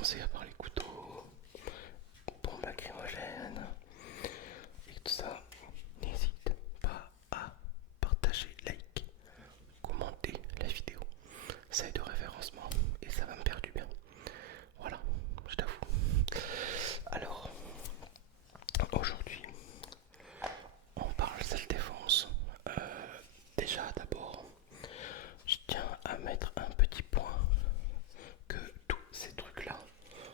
commencer à parler couteau, bombes lacrymogènes et tout ça, n'hésite pas à partager, like, commenter la vidéo. Ça aide au référencement et ça va me faire du bien. Voilà, je t'avoue. Alors, aujourd'hui, on parle self-défense. Déjà, d'abord, je tiens à mettre un petit point que tous ces trucs-là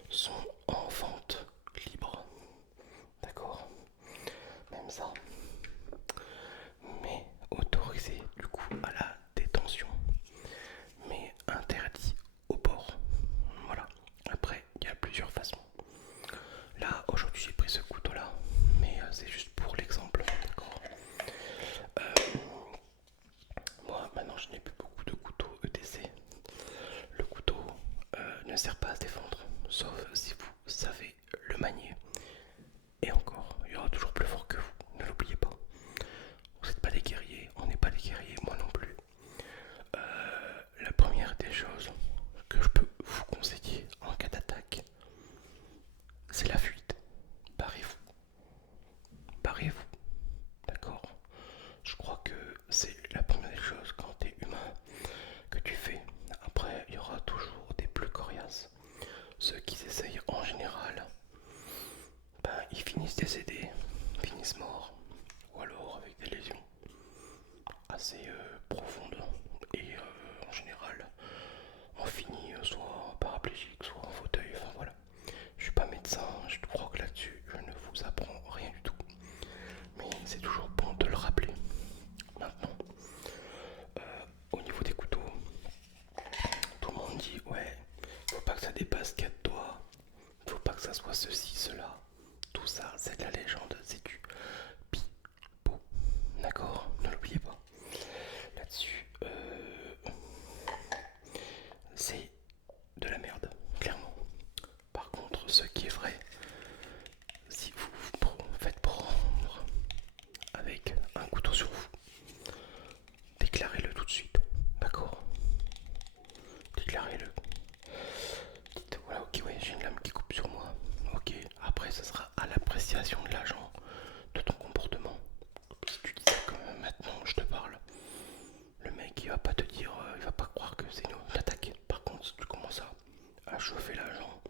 sont en vente libre. D'accord? Même ça. Mais autorisé du coup à la détention. Mais interdit au port. Voilà. Après, il y a plusieurs façons. Là, aujourd'hui, j'ai pris ce couteau-là. Mais c'est juste pour l'exemple. D'accord? Moi, maintenant, je n'ai plus beaucoup de couteaux ETC. Le couteau ne sert pas à se défendre, sauf si vous savez le manier. Et encore, il y aura toujours plus fort que vous, ne l'oubliez pas. Vous n'êtes pas des guerriers, on n'est pas des guerriers, moi non plus. La première des choses que je peux vous conseiller en cas d'attaque, c'est la fuite. Barrez-vous, barrez-vous, d'accord? Je crois que c'est la première des choses quand tu es humain que tu fais. Après, il y aura toujours des plus coriaces. Ceux qui s'essayent en général, ben, ils finissent décédés, finissent morts, ou alors avec des lésions assez profondes. Et en général, on finit soit paraplégique, soit en fauteuil, enfin voilà. Je suis pas médecin, je crois que là-dessus, je ne vous apprends rien du tout. Mais c'est toujours bon de le rappeler. Maintenant, au niveau des couteaux, tout le monde dit ouais, faut pas que ça dépasse 4 doigts, faut pas que ça soit ceci, cela. Tout ça, c'est de la légende, c'est du pipeau. D'accord? Ne l'oubliez pas. Là-dessus, c'est de la merde, clairement. Par contre, ce qui est vrai, si vous vous faites prendre avec un couteau sur vous, déclarez-le tout de suite. D'accord? Déclarez-le. Dites voilà, ok, ouais, j'ai une lame qui coupe sur moi. Ok, après, ça sera à l'appréciation de l'agent de ton comportement. Si tu dis ça comme maintenant, je te parle, le mec il va pas te dire, il va pas croire que c'est une attaque. Par contre, si tu commences à chauffer l'agent,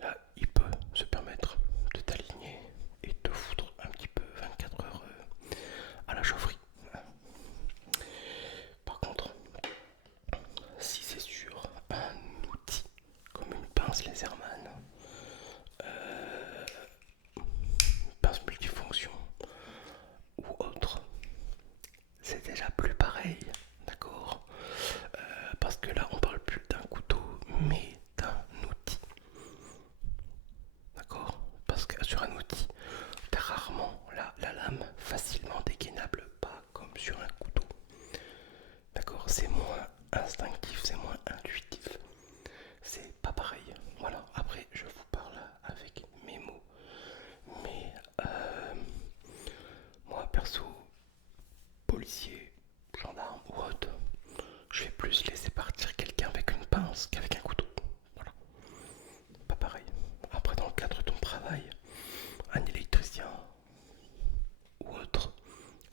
là il peut se permettre de t'aligner et de te foutre un petit peu 24 heures à la chaufferie. Par contre, si c'est sur un outil comme une pince laserman, pince multifonction ou autre, c'est déjà plus pareil, d'accord? Parce que là on parle plus d'un couteau mais d'un outil, d'accord? Parce que sur un outil, t'as rarement la lame facilement dégainable, pas comme sur un couteau, d'accord? C'est moins instinctif, c'est moins intuitif, c'est pas pareil. Voilà, après je vous parle avec mes mots, mais moi perso, policier, gendarme ou autre, je vais plus laisser partir quelqu'un avec une pince qu'avec un couteau. Voilà, pas pareil. Après, dans le cadre de ton travail, un électricien ou autre,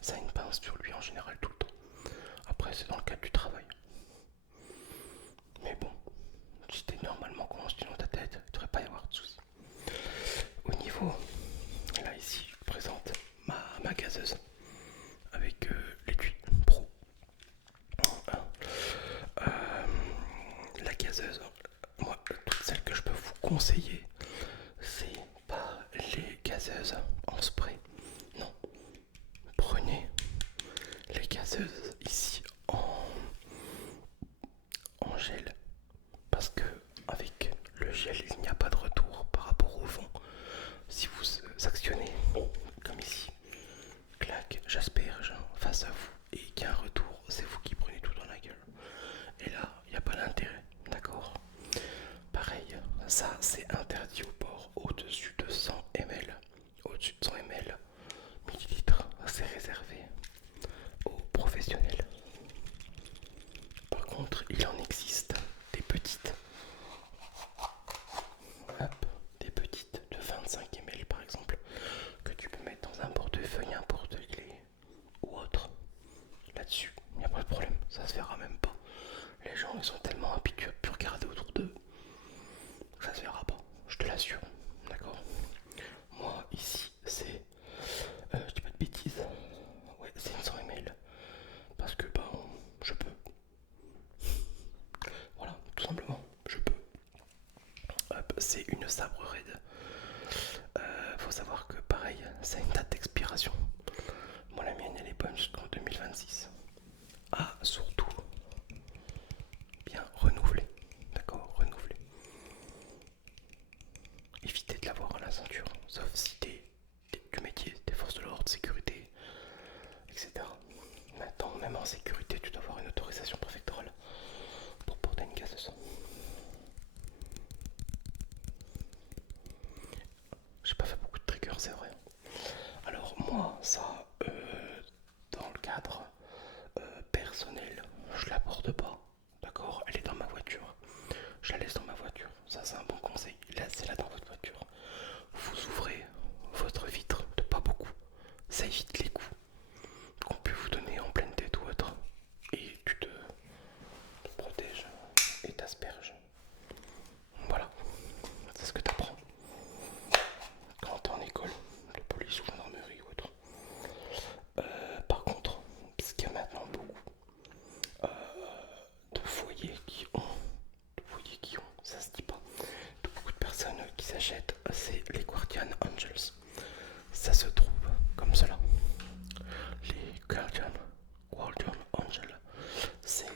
ça a une pince sur lui en général tout le temps. Après, c'est dans le cadre du travail. Mais bon, si t'es normalement constitué dans ta tête, il ne devrait pas y avoir de soucis. Au niveau, là ici, je vous présente ma gazeuse avec l'étui pro. La gazeuse, moi, toutes celles que je peux vous conseiller, c'est pas les gazeuses en spray. Non, prenez les gazeuses ici en gel. Parce que avec le gel, il n'y a pas de retour par rapport au vent. Si vous actionnez comme ici, clac, j'asperge face à vous et qu'il y a un retour, c'est vous qui prenez tout dans la gueule. Et là, il n'y a pas d'intérêt, d'accord? Pareil, ça c'est interdit au port au-dessus de 100 ml. Au-dessus de 100 ml, millilitres, c'est réservé aux professionnels. Par contre, il en existe des petites sûr, d'accord. Moi ici c'est, je dis pas de bêtises, ouais c'est une 100 ml parce que ben je peux, voilà, tout simplement, je peux. Hop, c'est une sabre raide. Faut savoir que pareil, ça a une date d'expiration. Moi la mienne elle est bonne jusqu'en 2026. Ah, surtout, bien renouveler, d'accord, renouveler. Évitez de l'avoir à la ceinture, sauf si t'es du métier, des forces de l'ordre, sécurité, etc. Maintenant, même en sécurité, tu dois avoir une autorisation préfectorale pour porter une gazeuse. J'ai pas fait beaucoup de triggers, c'est vrai. Alors moi, ça, dans le cadre personnel, je la porte pas. D'accord, elle est dans ma voiture. Je la laisse dans ma voiture. Ça, c'est un bon conseil. Laissez-la dans votre voiture. Vous ouvrez votre vitre de pas beaucoup. Ça évite les coups qu'on peut vous donner en pleine tête ou autre. Et tu te protèges et t'asperges. Voilà, c'est ce que tu apprends quand t'es en école de police ou gendarmerie ou autre. Par contre, ce qu'il y a maintenant beaucoup de foyers qui ont, ça se dit pas, de beaucoup de personnes qui s'achètent, c'est les Guardian Angels. Ça se trouve comme cela. Les Guardian Angel, c'est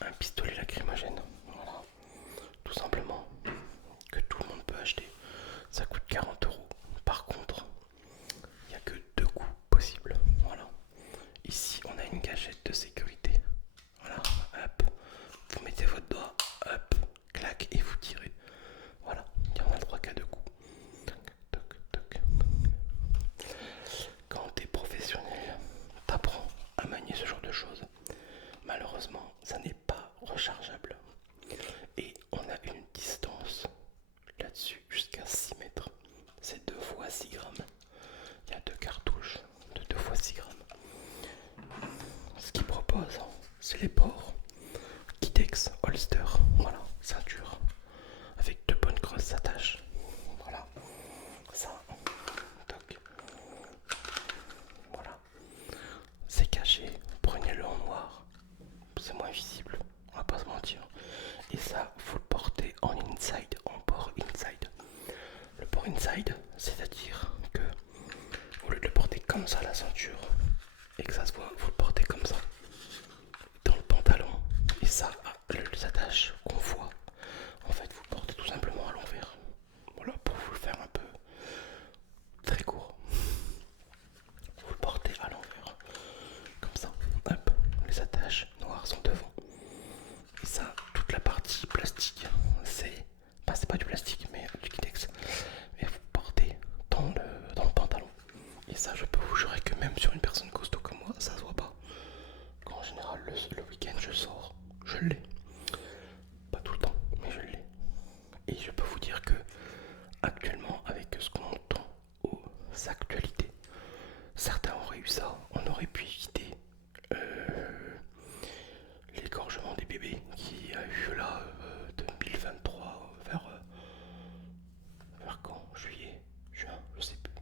un pistolet lacrymogène. Voilà, tout simplement, que tout le monde peut acheter. Ça coûte 40 €. Par contre, il n'y a que deux coups possibles. Voilà. Ici, on a une gâchette de sécurité. Voilà, hop. Vous mettez votre doigt, hop, clac, et vous tirez. Voilà, il y en a droit qu'à deux coups. Toc, toc, toc. Quand t'es professionnel, t'apprends à manier ce genre de choses. Malheureusement, ça n'est pas rechargeable. Et on a une distance là-dessus jusqu'à 6 mètres. C'est 2 fois 6 grammes. Il y a deux cartouches de 2 fois 6 grammes. Ce qu'ils proposent, c'est les ports Kidex holster. Voilà, ceinture avec de bonnes grosses attaches. Voilà, ça, toc. Voilà, c'est caché. Prenez-le en noir, c'est moins visible, on va pas se mentir. Et ça, faut le porter en inside, en port inside. Le port inside, c'est-à-dire que au lieu de le porter comme ça la ceinture et que ça se voit, vous le portez comme ça dans le pantalon et ça, les attaches qu'on voit, en fait vous le portez tout simplement à l'envers. Voilà, pour vous le faire un peu très court, vous le portez à l'envers, comme ça, hop, les attaches noires sont devant. Et ça, toute la partie plastique, c'est pas du plastique mais du Kinex, mais vous portez dans le pantalon. Et ça, je peux vous jurer que même sur une personne costaud comme moi, ça se voit pas. Quand en général, le week-end, je sors, je l'ai. Pas tout le temps, mais je l'ai. Et je peux vous dire que, actuellement, avec ce qu'on entend aux actualités, certains auraient eu ça, on aurait pu éviter l'égorgement des bébés qui a eu là 2023 vers quand? Juillet, juin, je sais plus.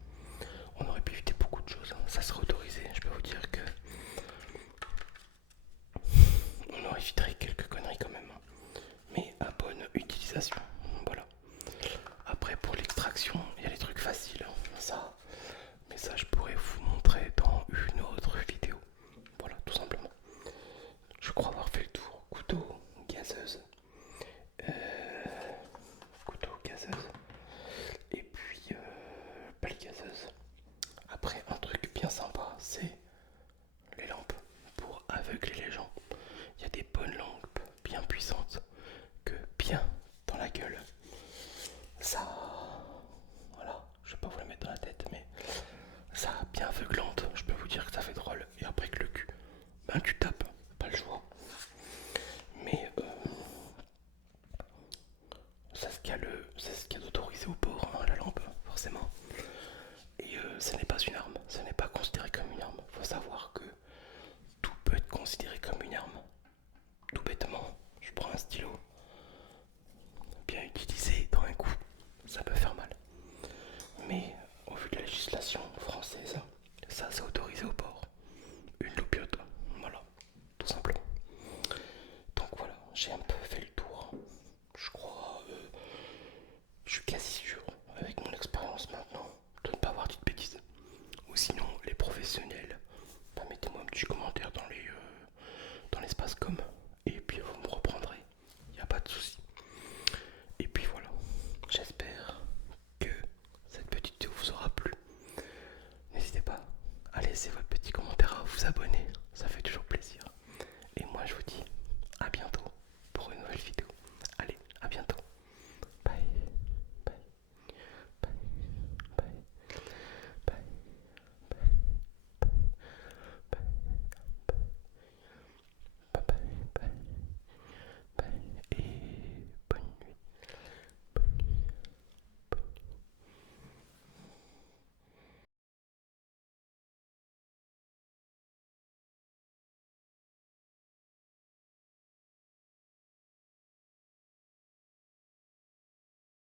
On aurait pu éviter beaucoup de choses, hein. Ça serait autorisé, je peux vous dire que on aurait évité quelques conneries quand même, hein. Mais à bonne utilisation, voilà. Après pour l'extraction, il y a les trucs faciles, hein. Ça, mais ça je pourrais vous montrer dans une autre vidéo. Voilà, tout simplement. Je crois avoir fait le tour. Couteau, gazeuse. Couteau, gazeuse. Et puis, pelle gazeuse. Après, un truc bien sympa, c'est les lampes pour aveugler les gens. Il y a des bonnes lampes bien puissantes que bien dans la gueule. Ça, voilà, je vais pas vous la mettre dans la tête, mais ça bien aveuglante, je peux vous dire que ça fait drôle. Et après que le cul, ben tu tapes, pas le choix. Mais c'est ce qu'il y a d'autorisé au port, hein, la lampe, forcément. Et ce n'est pas une arme, ce n'est pas considéré comme une arme. Faut savoir que tout peut être considéré comme une arme. Tout bêtement, je prends un stylo bien utilisé professionnel, bah, mettez-moi un petit commentaire dans